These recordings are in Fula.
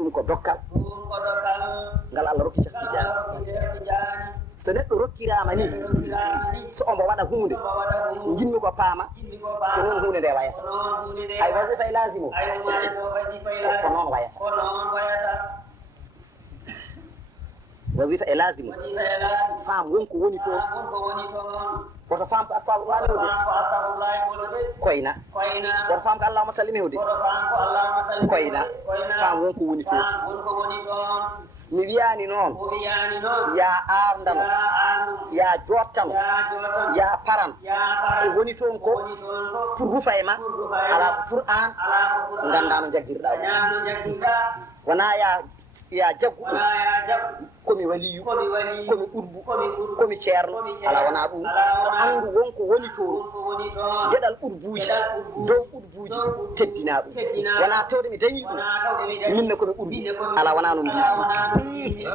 ɗum ko dokkal ngal Allah rokki Cheikh Tidiane so neɗɗo rokkirama ni so omo waɗa hunde jinmi ko paama ko noon hunde nde wayata hay wasifa e lasimu ko noon wayata wasifa e lasimu faam wonko woni toon woto faam ko astahfirullah mewde koyna woto faam ko allahumma salli mewde koyna faam wonko woni toon mi wiyani noon ya ardano ya jottano ya paran ko woni toon ko pour rufa e ma ala ko pour an ganda no jaggirɗa wona ya jaggu komi waliyu komi urbu komi ceerno ala wona ɗum ko andu wonko woni toon geɗal urbuji dow urbuji teddina ɗum wona tawde mi dañi ɗum minne komi urbu ala wona no mbiɗi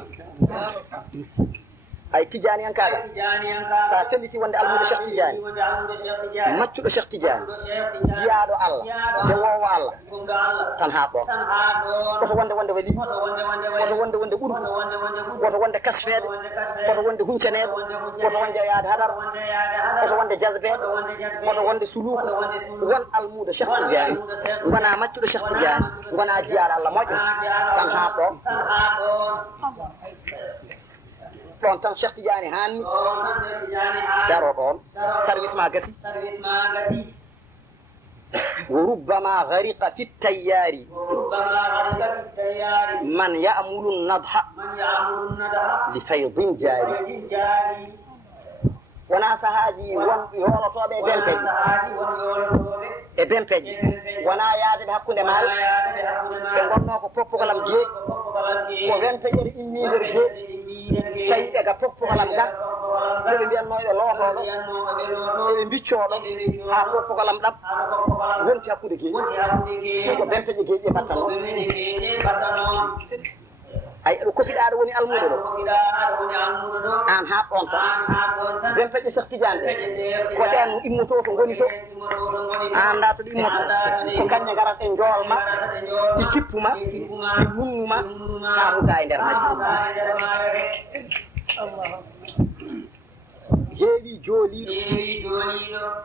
ay Tidiane en kaga sa felliti wonde almude Cheikh Tidiane maccuɗo Cheikh Tidiane jiyaɗo Allah dewowo Allah tan ha ɗo koto wonde wali koto wonde urbu koto wonde kasfeede koto wonde huncaneede koto wonde yaade hadar koto wonde jazbeede koto wonde suluku won almude Cheikh Tidiane gona maccuɗo Cheikh Tidiane gona jiyaɗo Allah moƴƴo tan ha ɗo ɗon tan Cheikh Tidiane hanni daro ɗon service ma gasi وربما غرق في التيار من يأمل النضح لفيض جاري wona sahaji won yolotoɓe e bempeji wona yaade ɓe hakkunde maal ɓe gonno ko poppogalam jeeƴi ko wempejere immi nder jeeƴi tawi ɓe ga poppogalam ga ɓeɓe mbiyanno ɓe lootoɗo eɓe biccoɗo ha poppogalam ɗam wonti hakkude geeƴi ko bempeje geeƴi e battanno ay ɗo kofiɗa ɗo woni almuɗo ɗo an ha ɗon tan bempeje Cheikh Tidiane ko ɗen immoto to goni to an da to ɗi immoto ko kañƴe garat e joolma ɗi kippuma ɗi munnuma ha muta e nder majji heewi jooliɗo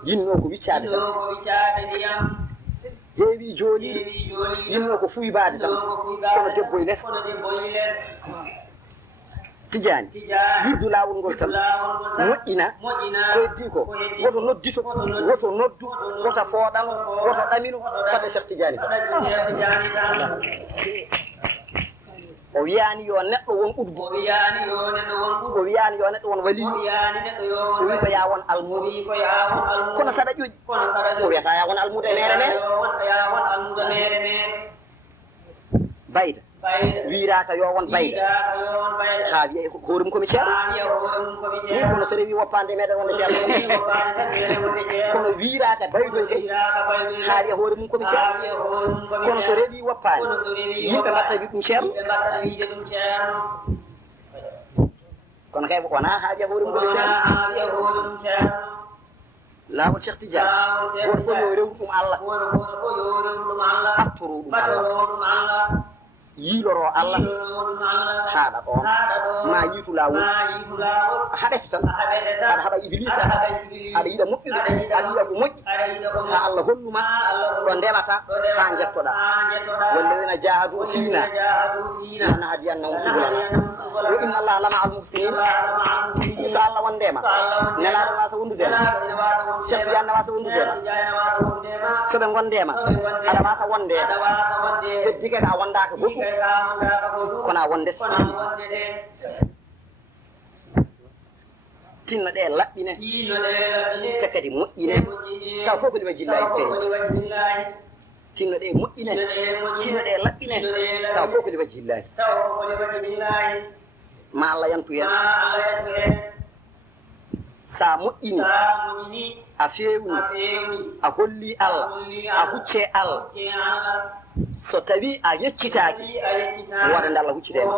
yinno ko wiccade tan heewi jooliɗo yinno ko fuybade tan kono debbo e less Tidiane wirdu lawol ngol tan moƴƴina ko heddi ko woto noddito woto noddu woto fooɗano woto ɗamino fadde Cheikh Tidiane o wiyani yo neɗɗo won udbu o wiyani yo neɗɗo won wali o wi ko ya won almude kono saɗa ƴoƴi o wiyata ya won almude e mere mere bayda wiraka yo won bayda ha wiya hoorumum komi ceerno kono so rewi woppande meɗen wonde ceerno kono wiraka baydo he ha wiya hoorumum komi ceerno kono so rewi woppande yimɓe mbatta wi ɗum ceerno kono kay wona ha wiya hoorumum komi ceerno lawol Cheikh Tidiane woto fof yo rew ɗum Allah ɓattoro ɗum Allah yiiloro Allah haaɗa ɗon ma yiitu lawol haɗete tan aɗa haɗa iblisa aɗa yiɗa moƴƴude aɗa yiɗa ko moƴƴi ha Allah holluma ɗo ndeɓata ha jettoɗa walladina jahadu fina lanahdiyannahum subulana wa inna Allah lama al muhsinin so Allah wondema nelaɗo wasa wondudema Cheikh Tidiane wasa wondudema soɓe gondema aɗa wasa wondede heddi kadi a wondaka goɗɗum kono a wondete tinno ɗe laɓɓine te kadi moƴƴine taw fof ko ɗi wajillahi peri tinno ɗe moƴƴine tinno ɗe laɓɓine taw fof ko ɗi wajillahi ma Allah yantu hen sa moƴƴini a fewni a holli Allah a hucce Allah so tawi a yeccitaki wodande Allah huccitema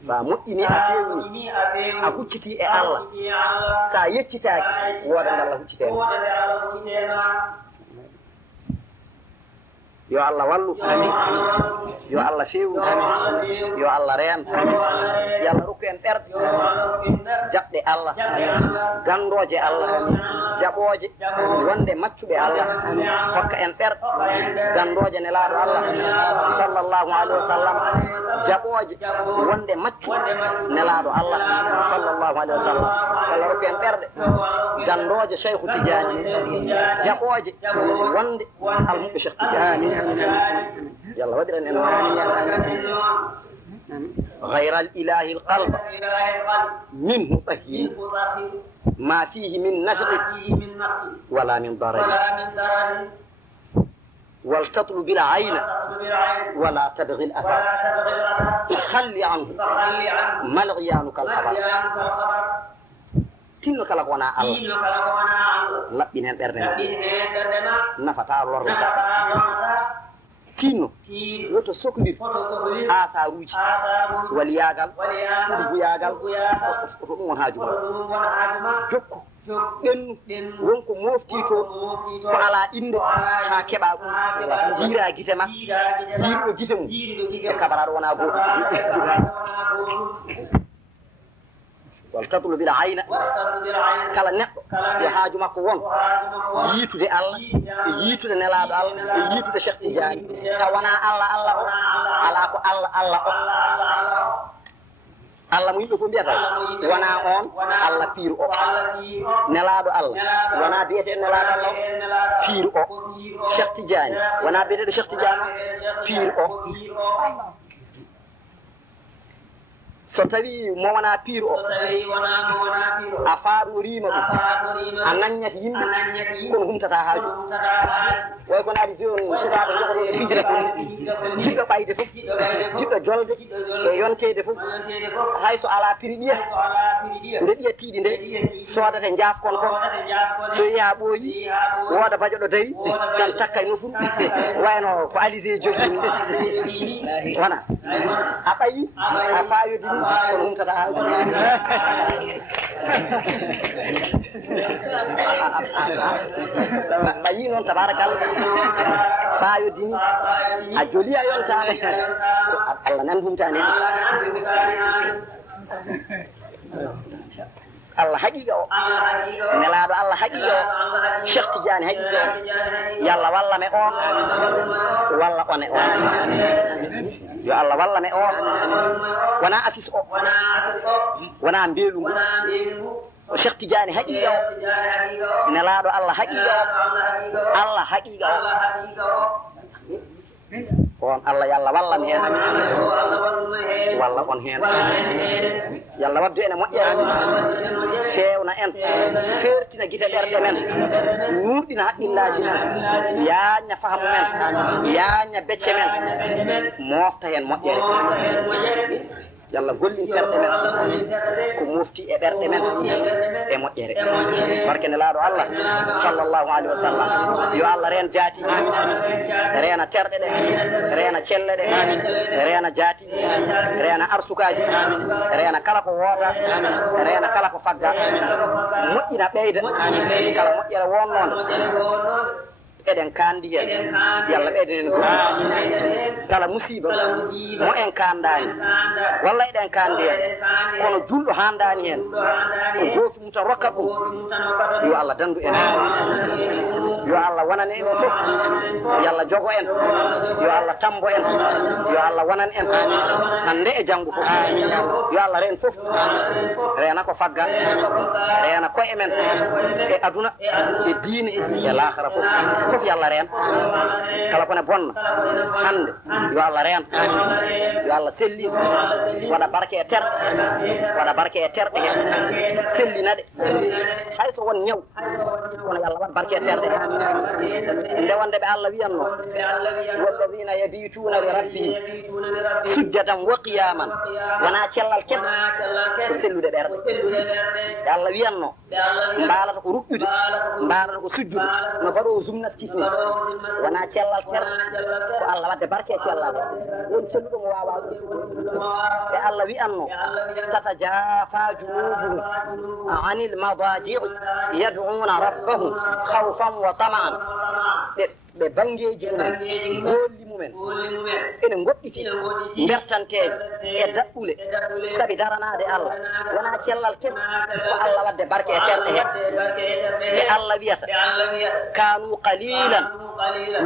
sa moƴƴini a fewni a hucciti e Allah sa yeccitaki wodande Allah huccitema yo Allah wallu yo Allah fewu yo Allah reen yo Allah rokku en ɓerɗe jaɓɗe Allah gandoje Allah jaɓoje wonde maccuɓe Allah hokka en ɓerɗe gandoje nelaɗo Allah sallallahu alaihi wasallam jaɓoje wonde maccu nelaɗo Allah sallallahu alaihi wasallam Allah rokku en ɓerɗe gandoje Cheikh Tidiane jaɓoje wonde almuɓe Cheikh Tidiane يلا ودرن غير الإله القلب منه طهير ما فيه من نفع ولا من ضرر ولتطلب العين ولا تبغي الأثر خلي عنه ما الغيان كالخبر tinno kala ko wona Allah laɓɓin hen ɓerde ma nafata lornata tinno woto sokdir asaruji waliyagal ɓurguyagal ko ɗum won haaju ma jokku ɓennu wonko mofti to ko ala inde ha keɓa ɗum jiira guite ma jiiriɗo guite mum e kabaraɗo wona goto waltatlu bil ayna kala neɗɗo yo haaju makko won yiitude Allah e yiitude nelaɗo Allah e yiitude Cheikh Tidiane taw wona Allah Allah o ala ko Allah Allah o Allah mo yimɓe fof mbiyata wona on Allah piiru o nelaɗo Allah wona biyete nelaɗo Allah o piiru o Cheikh Tidiane wona biyeteɗo Cheikh Tidiane o piiru o so tawi mo wona piiru o a faaɗorima ɗum a naññata yimɓe kono humtata haaju way ko naadi joni sukaɓe jogoɗo e pijira jiɗɗo ɓayde fof jiɗɗo jolde e yontede fof hayso ala prix ɗiya nde ɗiya tiiɗi nde sodate jaafkon kon so yiya ɓooyi wooda bajoɗo dawi tan takka e nofuru wayno ko alisé joɗini wona a ɓayi a fayodini kono humtata haaju ɓayi noon tabarakallah fayodini a joli a yontane Allah nan humtane Allah haqiqa o nelaɗo Allah haqiqa o Cheikh Tidiane haqiqa o yalla walla me on walla one on yo Allah walla me on wona afis o wona mbeelu ngu o Cheikh Tidiane haqiqa o nelaɗo Allah haqiqa o Allah haqiqa o on Allah yalla wallam hen walla on hen yalla waddu ene moƴƴere fewna en fertina guite ɓerɗe men nurɗina haqqillaji men yaña fahamu men yaña becce men mofta hen moƴƴere yalla gollin terɗe men ko mofti e ɓerɗe men e moƴƴere barke nelaɗo Allah sallallahu alaihi wasallam yo Allah reen jaati reena terɗe ɗe reena celle ɗe reena jaati reena arsukaji reena kala ko woota reena kala ko fagga moƴƴina ɓeyda kala moƴƴere wonnode eɗen kandi hen yalla ɓeyden kala musiba mo en kandani walla eɗen kandi hen kono julɗo handani hen ko goofi mum tan rokkat ɗum yo Allah dandu en yo Allah wonane en fof yo Allah jogo en yo Allah tambo en yo Allah wonan en hande e janggo fof yo Allah reen fof reena ko fagga reena koye men e aduna e diine e lahara fof fof yo Allah reen kala kone bonna hande yo Allah reen yo Allah selli waɗa barke e terɗe waɗa barke e terɗe he sellina ɗe hayso won ñaw kono yo Allah waɗa barke e terɗe nde wonde ɓe Allah wiyanno walladina yabituna li rabbihim sujjadan wa qiyaman wona cellal kes ko sellude ɓerɗe ɓe Allah wiyanno mbalata ko ruɓɓude mbalata ko sujjude no mbaɗo zumnastifni wona cellal terɗe ko Allah wadde barke e cellal won celluɗo mo wawa ɓe Allah wiyanno tatajafa junubuhum anil madaji'i yad'una rabbahum khawfan wa tama'an ɓe bangeji mumen golli mumen ene goɗɗiti bertanteje e daɓɓule sabi daranade Allah wona cellal kes ko Allah wadde barke e terɗe he ɓe Allah wiyata kanu qalilan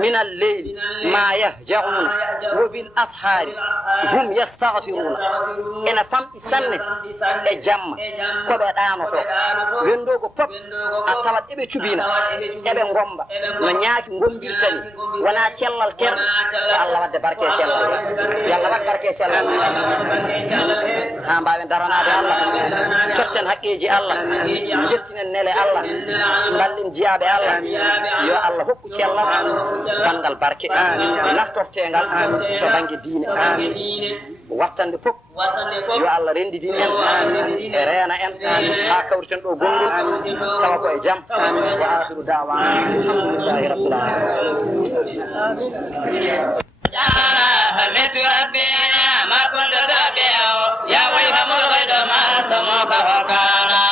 min alleyli ma yahjauna wa bil ashari hum yastaghfiruna ene famɗi sanne e jamma koɓe ɗanoto wendo ko pop a tawat eɓe cubina eɓe gomba no ñaaki gombirtani wona cellal terɗe ko Allah wadde barke e cellal yo Allah wad barke e cellal ha mbawen daranade Allah totten haqqeji Allah jettinen nele Allah ballen jiyaɓe Allah yo Allah hokku cellal bandal barke naftortengal to banggue diine wattande fof yo Allah rendidin en e reena en ha kawriten ɗo gongol tawa ko e jaam wa akhiru da'wana alhamdulillahi rabbil alamin حمدت ربنا ما كنت تابعه يا ويل مغيد ما سموك وكانا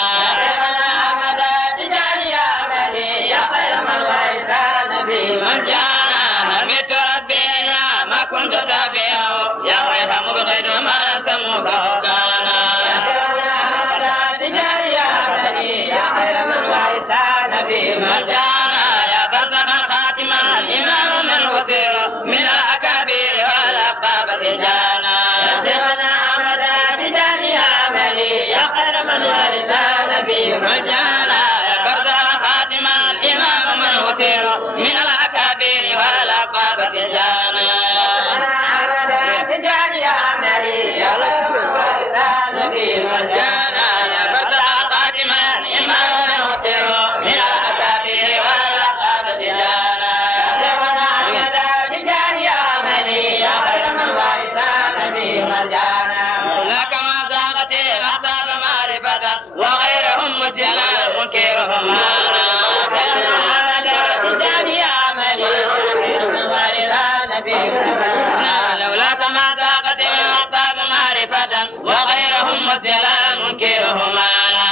سبنا أحمد تجاري يا ملي يا خير من وارث نبي من جانا حمدت ربنا ما كنت تابعه يا ويل مغيد ما سموك وكانا سبنا أحمد تجاري يا ملي يا خير من وارث نبي من جانا يا برزخ الخاتم الإمام من وسير من الأكابر والأقابة جانا سبنا أحمد بداني عملي يا خير من وارث نبي من جانا يا برزخ الخاتم الإمام من وسير من الأكابر والأقابة جانا سبنا أحمد بداني عملي يا خير من وارث نبي من جانا يا برزخ الخاتم الإمام من وسير من الأكابر والأقابة جانا سبنا أحمد بداني عملي يا خير من وارث نبي من جانا لك ما زاغت الأحباب معرفة وغيرهم مسجلا منكرهم معنا سبنا أحمد بداني عملي خير من وارث نبي من جانا لولاك ما زاغت الأحباب معرفة وغيرهم مسجلا منكرهم معنا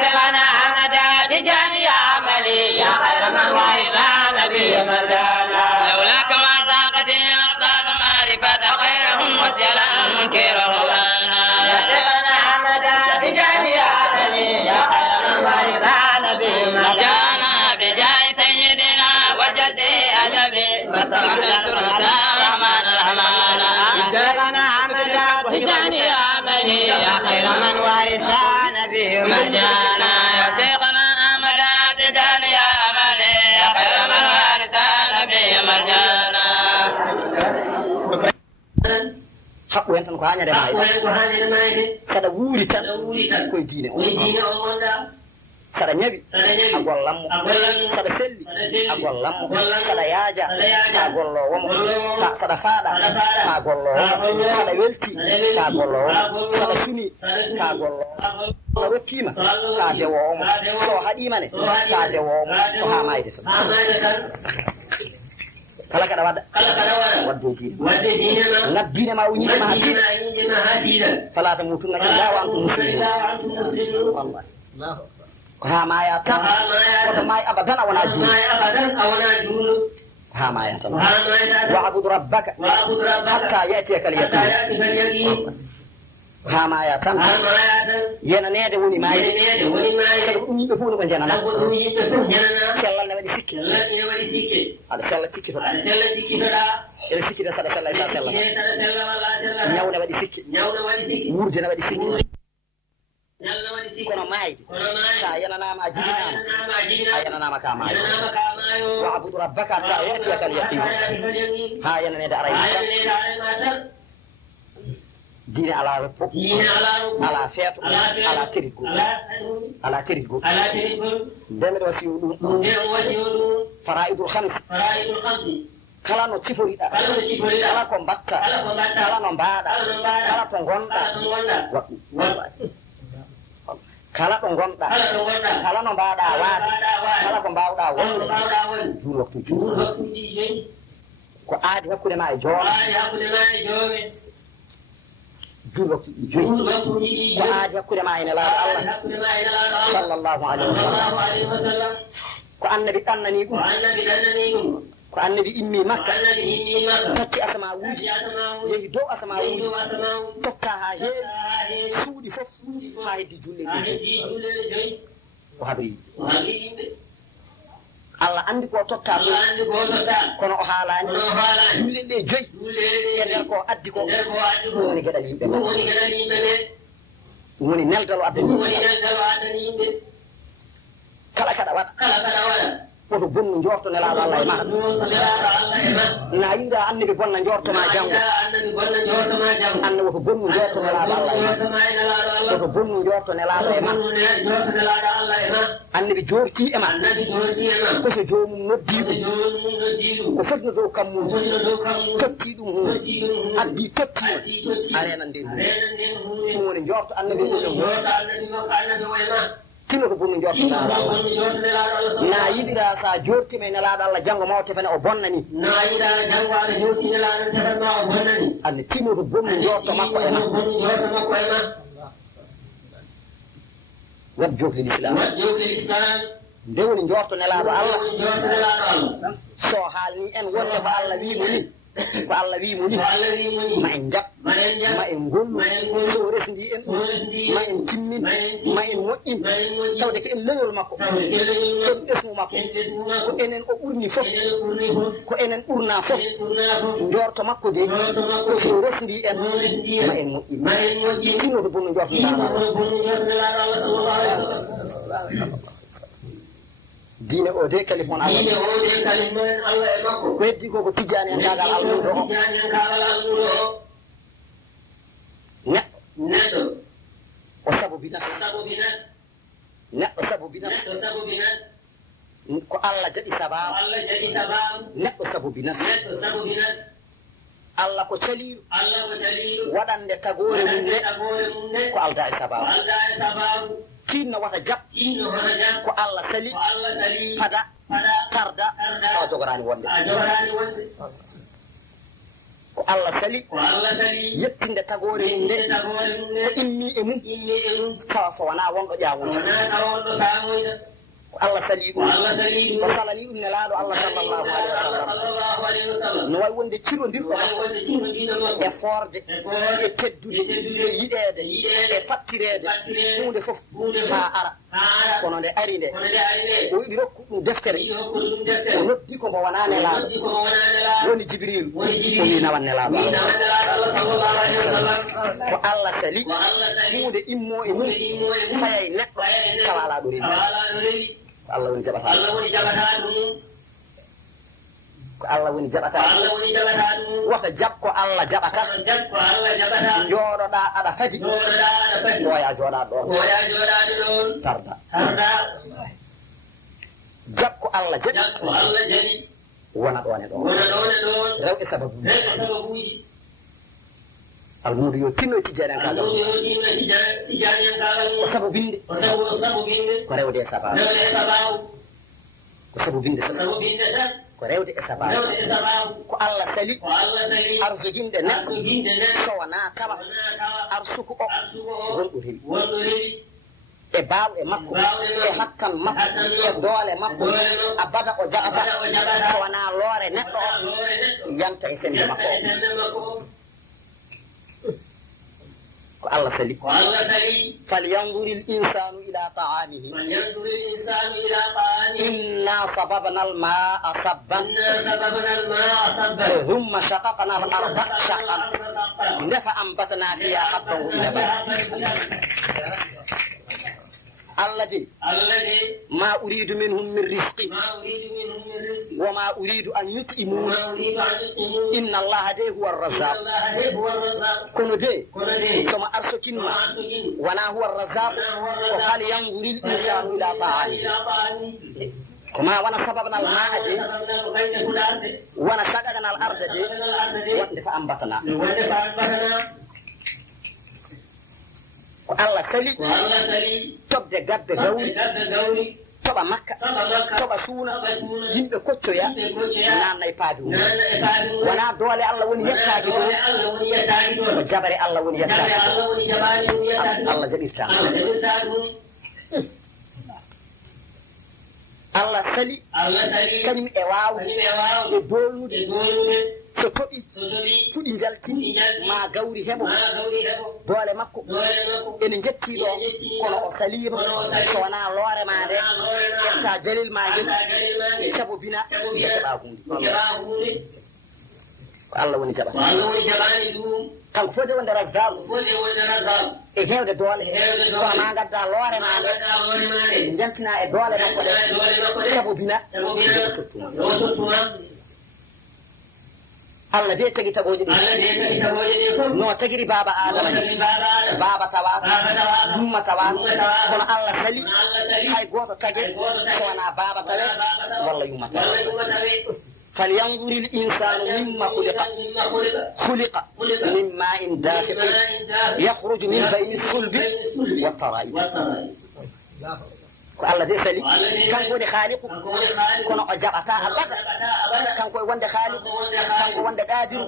سبنا أحمد بداني عملي يا خير من وارث نبي من جانا لولاك ما زاغت الأحباب معرفة وغيرهم مسجلا منكرهم معنا سبنا أحمد بداني عملي يا خير من وارث نبي من جانا بجاه سيدنا وجدي أدبي فصلت الرحمن الرحمن سبنا أحمد بداني عملي يا خير من وارث نبي من جانا يا شيخنا أحمد بداني عملي يا خير من وارث نبي من جانا haqqu hen tan ko hañade mayde saɗa wuuri tan koye diine o saɗa ñawi a gollanmo saɗa selli a gollanmo saɗa yaaja ka gollowomo saɗa faaɗa ka gollowomo saɗa welti ka gollowomo saɗa suni ka gollowomo no rokkima ka dewowomo so haɗimane ka dewowomo ko ha mayde so kala kada waɗa wadde diine ngad diine ma uñide ma ha tiiɗa falata mutum ngadi gawa antum muslimin wallahi ko ha maya tan koto mayi abadan a wona juulo ko ha maya tan wa'bud rabbaka hatta ya'tiyaka al-yaqin ko ha maya tan yena nede woni mayde sabu ɗum yimɓe fof no ko jenana sellal ne waɗi sikki aɗa sella cikkitoɗa ene sikkita saɗa sella e sa sella ñawne waɗi sikki wurde ne waɗi sikki kono mayde sa yananama a jibinama a yananama ka maayo wa'bud rabbaka hatta ya'tiyaka al-yaqin ha yananede arayma tan diine ala reppo ala feeto ala terigo ndemeɗo wasiyo ɗum faraidul hamsi kala no ciforiɗa kala ko mbatta kala no mbaɗa kala to gonɗa kala ɗo gonɗa kala no mbaɗa waade kala ko mbawɗa wonde juur waktu juur ko aadi hakkude ma e jooɗo juur waktu ɗi joyi ko aadi hakkude ma ene laaɗo Allah sallallahu alayhi wa sallam ko annabi ɗannani ɗum ko annabi immi makka tatti asamawuji yehi dow asamawuji tokka ha heewi suuɗi fof ha heddi julɗe ɗe joyi o habri Allah andi ko totta kono o haalani julɗe ɗe joyi e nder ko addi ko ɗum woni geɗal yimɓe ɗum woni neldal o addani yimɓe kala kaɗa waɗa woto bonnu jorto nelaɗo Allah e ma na yinda annabi bonna jortoma janggo anna woto bonnu jorto nelaɗo Allah e ma woto bonnu jorto nelaɗo e ma annabi jorti e ma ko so jomum noddi ɗum ko fotno dow kammuji totti ɗum hunde addi totti on arena nden hunde ɗum woni jorto annabi tino ko bonnu jorto nelaɗo Allah na yiɗira sa jortima e nelaɗo Allah janggo ma o tefane o bonnani na yiɗa janggo aɗa jorti nelaɗo tefan ma o bonnani anne tino ko bonnu jorto makko e ma wat jogli l'islam nde woni jorto nelaɗo Allah so haalni en wonde ko Allah wimo ni ko Allah wimo ni ma en jab ma en gollu so resdi en ma en timmin ma en moƴƴin tawde ko en leñol makko ken ɗesmu makko ko enen o ɓurni fof ko enen ɓurna fof jorto makko de ko so resdi en ma en moƴƴin tino to bonno jorto diine o de kalifon Allah e makko ko heddi ko tijani en kagal almudo o neɗɗo o sabu binas neɗɗo sabu binas ko Allah jaɓi sababu neɗɗo sabu binas Allah ko caliɗo waɗande tagore mum nde ko alda e sababu kinno wata jab ko Allah sali pada tarda tawa jogorani wonde ko Allah sali yettinde tagore mum nde ko immi e mum tawa so wona wonɗo ƴawoyta ko Allah sali ɗum o salani ɗum nelaɗo Allah sallllahu alayhi wa sallam no wawi wonde cirodirɗo makko e forde e teddude e yiɗede e fattirede hunde fof ha ara kono nde ari nde o yiɗi rokku ɗum deftere o noddi ko mbo wona nelaɗo woni jibrilu o wi nawan nelaɗo ko Allah sali hunde immo e mum faya e neɗɗo tawa ala ɗo rewi Allah woni jaɓata ɗum ko Allah woni jaɓata ɗum wata jab ko Allah jaɓata jooɗoɗa aɗa fadi oya jooɗa ɗon tarda jab ko Allah jaɓi wona ɗone ɗon rewɓe sababuji almudu yo tinno tijjani en kagal ko sabu binde ko rewde e sababu ko sabu binde ko rewde e sababu ko Allah sali arsuginde neɗɗo so wona tawa arsuku o wonɗo rewi e baaw e makko e hakkan makko e doole makko abada o jaɓata so wona loore neɗɗo o yanta e sembe makko o ko Allah sali falyanzur al-insanu ila ta'amihi inna sababna al-ma'a sabban thumma shaqaqna al-arda shaqqan fa anbatna fiha habban wa inaban Allah de ma uridu minhum min rizqi wa ma uridu an yut'imuni inna Allah de huwa ar-razzaq kono de sama arsokinma wana huwa ar-razzaq ko fal yanzuri al-insanu ila ta'amihi koma wana sababna al-ma'a de wana shaqaqna al-arda de wonde fa ambatana ko Allah sali tobde gabbe gawri toɓa makka toɓa suuna yimɓe koccoya nanna e paabi mum wona doole Allah woni yettaki to ko jabare Allah woni yettaki to Allah jaɓirta Allah sali kañum e waawde e dolnude so toɓi fuɗi jalti ma gawri heɓo doole makko ene jetti ɗo kono o salima so wona loore ma nde ƴefta jalil ma ngel sabo bina e keɓa hunde ko Allah woni jaɓata kanko fof de wonde razzaku e hewde doole kono ma gadda loore ma nde jantina e doole makko ɗe sabo bina tottuma Allah de tagi tagoje ɗi no tagiri baba adama ni baba tawa umma tawa kono Allah sali hay goto tage so wana baba tawe walla yumma tawe فلينظر الإنسان مما خلق من ماء دافق يخرج من بين الصلب والترائب ko Allah de sali kanko woni khaliqu kono o jabata abada kanko wonde khaliqu kanko wonde qadiru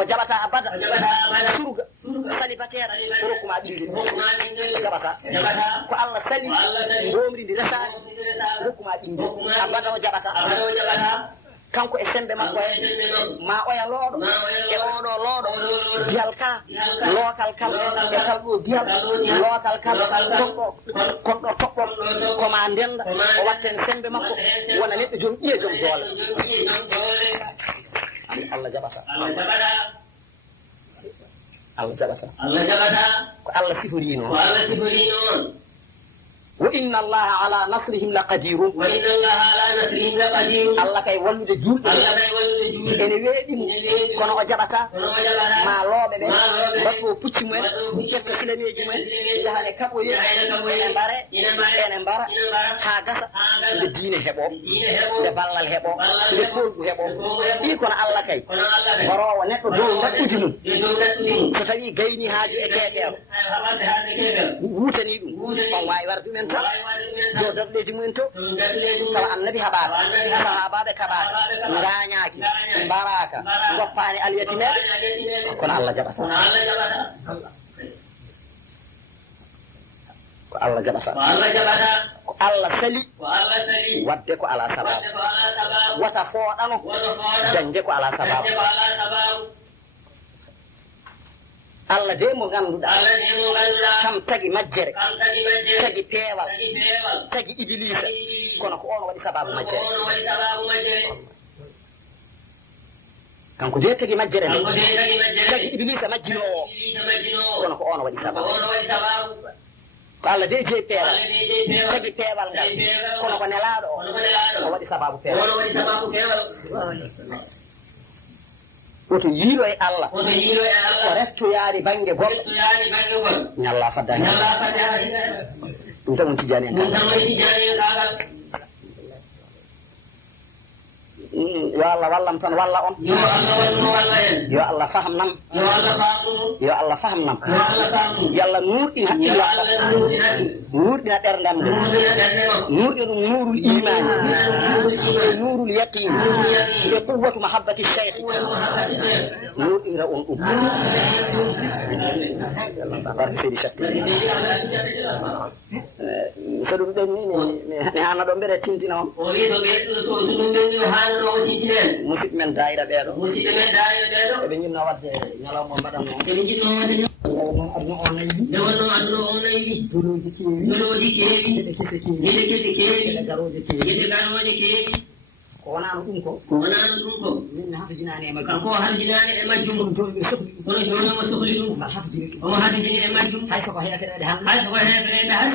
o jabata abada surga célibataire rokuma bindi o jabata ko Allah sali ngomri ndi resani rokuma bindi abada o jabata kanko e sembe makko ma oya looɗo e oɗo looɗo diyal ka lookal kal e kal ɗo diyal lookal kal konɗo toɓɓol koma ndenda o watten sembe makko wona neɗɗo joom ƴiye joom doole Allah jaɓata ko Allah sifori noon وإن الله على نصرهم لقدير الله كاي والده جولde ene weedimo kono o jabata ma loobe be batto pucci mumen defta silameji mumen jahale kaboye ene mbara ha gasa de diine hebo de ballal hebo de porgu hebo bi kono Allah kay borowo neddo do dadudi mum so tawi gayni haaju e kefeero wutani dum on wawi wardu men do dadleji mumen to tawa annabi haɓaka sahabaɓe kaɓaka gañaki mbaraka goppani aliyati mere kono Allah jaɓata ko Allah jaɓata ko Allah sali wadde ko ala sababu wata fooɗano dañde ko ala sababu Allah de mo ganduɗa kam tagi majjere tagi peewal tagi ibilisa kono ko on waɗi sababu majjere kanko de tagi majjere nde tagi ibilisa majjinowo kono ko on waɗi sababu ko Allah de jeeyi peewal tagi peewal ngal kono ko nelaɗo o waɗi sababu peewal woto yiilo e Allah o reftoyaari bange goɗɗo ñalla fadda ɗum tan on tijani en yo Allah wallam tan walla on yo Allah faham nam yo Allah faham nam yo Allah nuurɗin haqqilla nuurɗina ɗerdam nde nuurɗi ɗum nuurul imani e nuurul yaqin e quwwatu mahabbati cheikh nuurɗinra on ɗum barke seydi chatti so ɗum ɗen ni mi hana ɗo mbeɗa tintina on musidɓe men daayira ɓeeɗo eɓe jinno wadde ñalawma mbaɗanno aduna o nayi doloji keewi geɗe kese keewi geɗe garoje keewi ko wonano ɗum ko min hafjinani e majjum ɗum joni ɓe sohli ɗum omo hafjini e majjum hay soko hefeɗeɗe han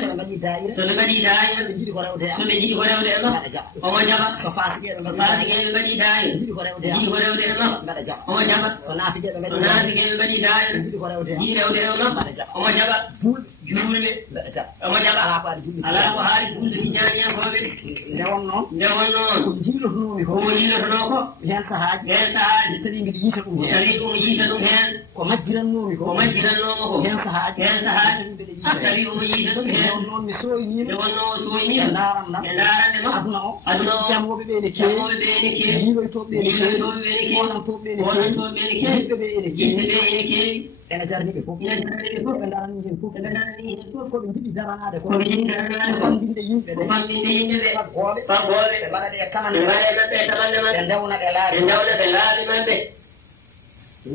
soɓe mbaɗi daayira soɓe jiiɗi ko rewde e mbaɗa jaɓa omo jaɓa so fasigeɓe mbaɗi daayira jiiɗi ko rewde e mbaɗa jaɓa omo jaɓa so naafigeɓe mbaɗi daayira jiiɗi ko rewde mbaɗa jaɓa omo jaɓa julɓe mbaɗa jaɓa omo jaɓa ala ko haali julɓe tijaniyankoɓe nde wonnoon ko jiiɗotonomi ko hen sahaji mi tawi mbiɗa yiita ɗum hen ko majjirannomi ko hen sahaji tawi omo yiita ɗum hen noon mi soynima e darandam aduna o jamwoɓe ɓe ne keewi yiiloytoɓe ɓe ne keewi wonantoɓe ɓe ne keewi yimɓe ɓe ene keewi ene jarni ɓe fof ɓe darani hen fof koɓe jiɗi daranade ko famdinde yimɓe ɓe faggoɓe ɓe mbaɗa ɗe tamande ɓe ndewna ɓe laabi maɓɓe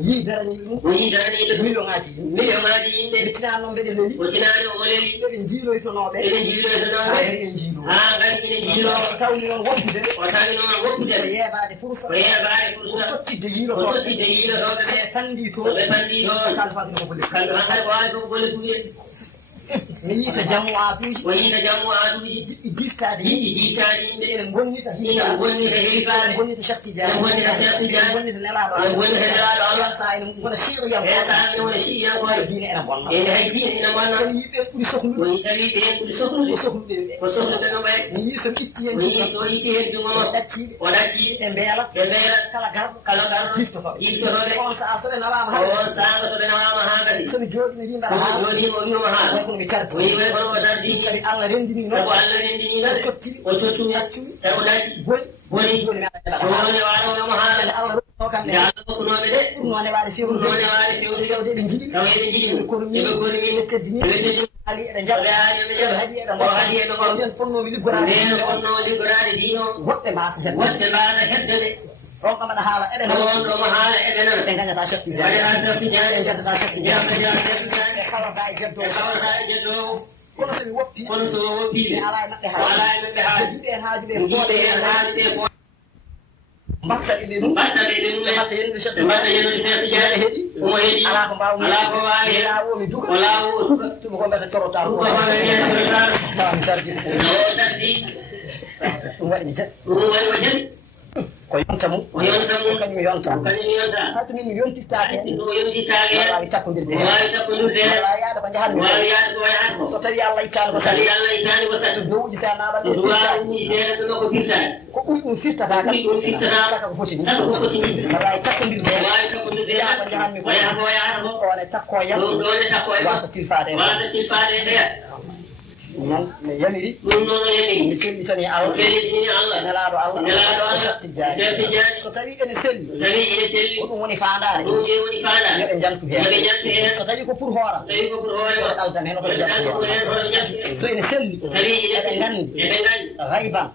yi daraniɓe mum million ŋaji yimɓe ɓe tinani noon mbeɗe leli ɓeɓe jiiloytonoɓe ha gari en jiilo o tawni noon woppude ɓe yeɓade poursa o tottidde yiilotoɓe ɓe pandi to kalde fatino ko bolle mi yiita jammu aaduji jiɗɗi jiftade yimɓe ene bonnita ene bonnita Cheikh Tidiane ene bonnita nelaɗo yan sa ene wona siiro yam diine ene bonna tawi yiɓe ɓuuri sohlude ko sohlude mi yii so itti hen o ɗacciɓe ɓe mbeelat kala garɗo jiftotoɓe on saaha soɓe nawama ha gasi somi jooɗi mi wimba ha mi tardi sabi Allah rendini noon o tottiri ɗaccumi boni joni mi aɗa Allah rokkuno kamɓe ɓurno newade fewnude tawde ɓe jiɗi ɓe kormi ɓe teddini ali eɗe jaɓɓe soɓe haaɗi eɗe goppa nden ponnomi liggorade diino woɓɓe mbasa heddode on kam mbaɗa haala eɓe ɓe gañata Cheikh Tidiane ɓe jaddata Cheikh Tidiane ɓe kawata e jeddowo kono somi woppi mi ala e maɓɓe haala jogiiɓe en haaju ɓe booɗe en mbattaɗe ɓe ɗum mbatta yennude Cheikh Tidiane heeɗi ala ko mbawmi lawomi duga tuma ko mbiyata torota tawa mi tardi ɗum waɗi mi jaɓi ko yonta mum kañum yonta hay to min mi yontittake wawi takkodirde hen wawi yaade ko jahanmi so tawi Allah ittani ko sali dowuji sa naɓalle ko ɓuuri ɗum firtata kam saka ko foti ni wawi takkodirde hen yaha ko jahanmi ko one takko yam wasa tilfade non mi yamiri mi fellisani Allah nelaɗo Allah Cheikh Tidiane so tawi ene selli ko ɗum woni fandare yoɓe jantu hen so tawi ko pour hoora oɗo ɗaldam hen oɗo jantu so ene selli eɓe gandi gayban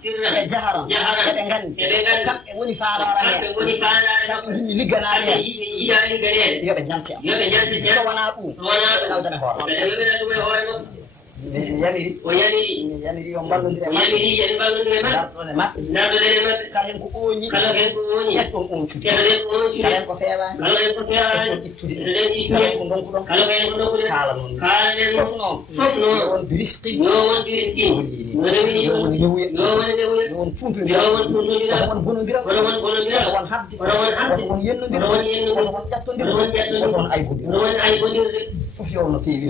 sirran e jaharan eɓe gandi kamɓe woni fandara hen kamɓe jiɗi ligganade hen yoɓe janti am so wona ɗum ɓe ɗaldam e hoore mi yamiri yo mballodire maɓɓe kala hen ko ooñi ƴetton oncude kala hen ko fewani ƴetton ittude kala hen ko donkuɗon kaala noon fof noon yo won birifqi yo won newuya yo won puntodira yo won bonodira yo won habde yo won yennodira yo won ƴettodira yo won aybodir fof yo no feewi